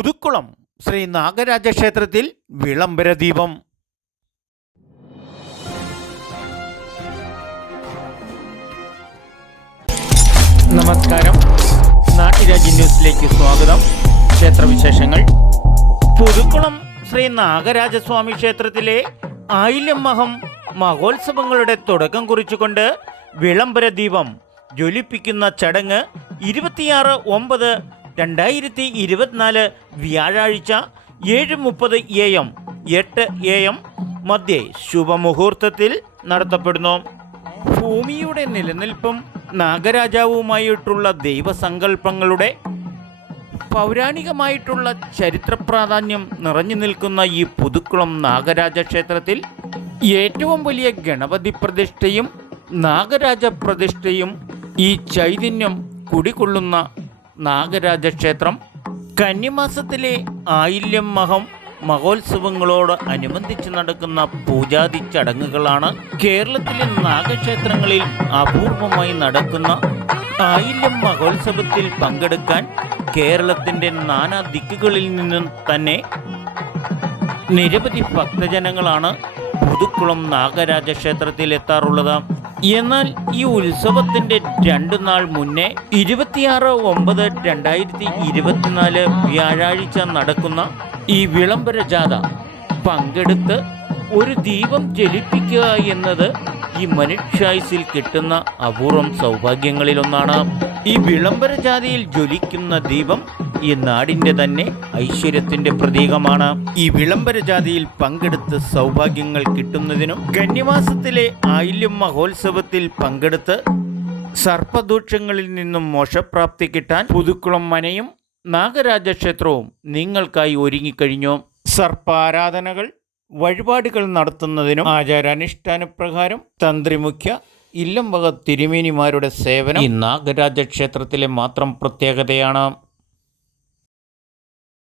പുതുക്കുളം ശ്രീ നാഗരാജ ക്ഷേത്രത്തിൽ വിളംബര ദീപം. നമസ്കാരം, നാട്ടുരാജ്യ ന്യൂസിലേക്ക് സ്വാഗതം. ക്ഷേത്രവിശേഷങ്ങൾ. പുതുക്കുളം ശ്രീ നാഗരാജസ്വാമി ക്ഷേത്രത്തിലെ ആയില്യം മഹോത്സവങ്ങളുടെ തുടക്കം കുറിച്ചുകൊണ്ട് വിളംബര ദീപം ജ്വലിപ്പിക്കുന്ന ചടങ്ങ് 26/9/2024 വ്യാഴാഴ്ച 7:30 AM 8 AM മധ്യേ ശുഭമുഹൂർത്തത്തിൽ നടത്തപ്പെടുന്നു. ഭൂമിയുടെ നിലനിൽപ്പും നാഗരാജാവുമായിട്ടുള്ള ദൈവസങ്കല്പങ്ങളുടെ പൗരാണികമായിട്ടുള്ള ചരിത്ര പ്രാധാന്യം നിറഞ്ഞു നിൽക്കുന്ന ഈ പുതുക്കുളം നാഗരാജ ക്ഷേത്രത്തിൽ ഏറ്റവും വലിയ ഗണപതി പ്രതിഷ്ഠയും നാഗരാജ പ്രതിഷ്ഠയും ഈ ചൈതന്യം കുടികൊള്ളുന്ന നാഗരാജ ക്ഷേത്രം കന്നിമാസത്തിലെ ആയില്യം മഹോത്സവങ്ങളോട് അനുബന്ധിച്ച് നടക്കുന്ന പൂജാതി ചടങ്ങുകളാണ് കേരളത്തിലെ നാഗക്ഷേത്രങ്ങളിൽ അപൂർവമായി നടക്കുന്ന ആയില്യം മഹോത്സവത്തിൽ പങ്കെടുക്കാൻ കേരളത്തിൻ്റെ നാനാ ദിക്കുകളിൽ നിന്നും തന്നെ നിരവധി ഭക്തജനങ്ങളാണ് പുതുക്കുളം നാഗരാജ ക്ഷേത്രത്തിൽ എത്താറുള്ളത്. എന്നാൽ ഈ ഉത്സവത്തിൻ്റെ 2 നാൾ മുന്നേ 26/9/2024 വ്യാഴാഴ്ച നടക്കുന്ന ഈ വിളംബര ജാഥ പങ്കെടുത്ത് ഒരു ദീപം ജ്വലിപ്പിക്കുക എന്നത് ഈ മനുഷ്യായുസ്സിൽ കിട്ടുന്ന അപൂർവം സൗഭാഗ്യങ്ങളിലൊന്നാണ്. ഈ വിളംബര ജാഥയിൽ ജ്വലിക്കുന്ന ദീപം ഈ നാടിൻ്റെ തന്നെ ഐശ്വര്യത്തിൻ്റെ പ്രതീകമാണ്. ഈ വിളംബര ജാഥയിൽ പങ്കെടുത്ത് സൗഭാഗ്യങ്ങൾ കിട്ടുന്നതിനും കന്നിമാസത്തിലെ ആയില്യം മഹോത്സവത്തിൽ പങ്കെടുത്ത് സർപ്പദോഷങ്ങളിൽ നിന്നും മോക്ഷപ്രാപ്തി കിട്ടാൻ പുതുക്കുളം മനയും നാഗരാജ ക്ഷേത്രവും നിങ്ങൾക്കായി ഒരുങ്ങിക്കഴിഞ്ഞു. സർപ്പാരാധനകൾ വഴിപാടുകൾ നടത്തുന്നതിനും ആചാരാനുഷ്ഠാനപ്രകാരം തന്ത്രിമുഖ്യ ഇല്ലംവക തിരുമേനിമാരുടെ സേവനം ഈ നാഗരാജ ക്ഷേത്രത്തിലെ മാത്രം പ്രത്യേകതയാണ്.